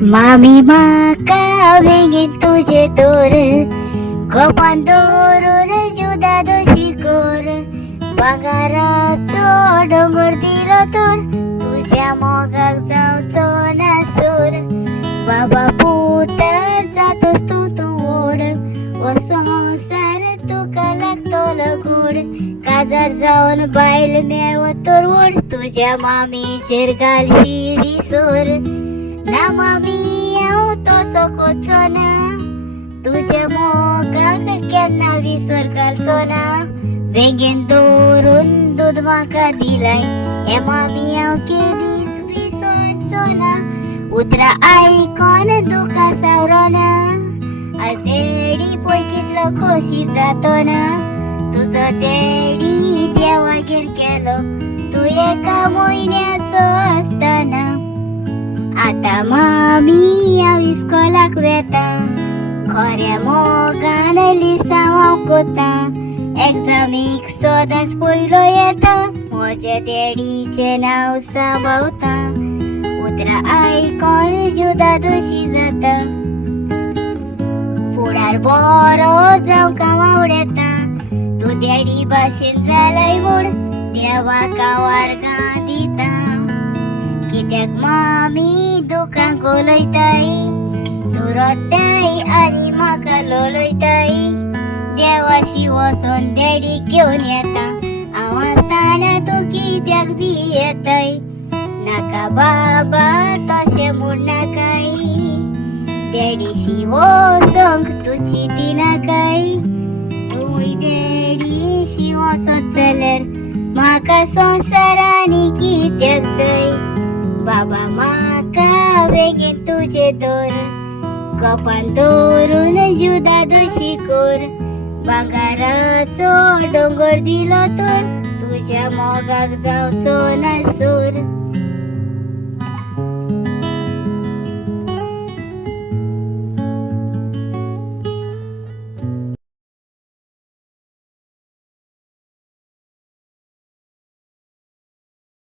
मामी माका वेगीन तुझे तोर कपान दवरून जुदा दोशी कोर पगाराचो डोंगर दिलो तर तुझ्या मोगाक जावचो ना सोर बाबा पूत जातोस तू ओढ ओ संसार तुका लागतलो गोड काजार जावन बायल मेळव तर ओढ तुझ्या मामीचेर घालशी विसोर ना मामी हांव तसो करचो ना तुझ्या मोगाक केन्ना विसर घालचो ना बेगीन दवरून दूध म्हाका दिलाय हे मामी हांव केदीच विसरचो ना उतरां आयकोन दुखा सावरो ना देडी पळय कितलो खोशी जातो ना तुजो देडी देवागेर गेलो तूं एका म्हयन्याचो आसतना आतां मामी हांव इस्कोलाक वेता खऱ्या मोगान लिसांव हांव कोता एग्जामीक सदांच पयलो येता म्हज्या देडीचें नांव सांबाळता उतरां आयकोन जुदा दोशी जाता फुडार बरो जावंक हांव आवडटा तूं देडी भाशेन जालाय म्हूण देवाक हांव वार्गां दिता कित्याक मामी दुखांक उलयताय तूं रडटाय आनी म्हाका लोलयताय देवाशी वचोन देडीक घेवन येता हांव आसतना तूं कित्याक बी येताय नाका बाबा तशें म्हूण नाकाय देडीशी वचोंक तुजी दिनाकाय तुय देडीशी वचत जाल्यार म्हाका संवसारांनी कित्याक जाय बाबा म्हाका बेगीन तुजे दोर कपान दवरून जुदा दोशी कोर भांगाराचो डोंगर दिलो तर तुज्या मोगाक जावचो ना सोर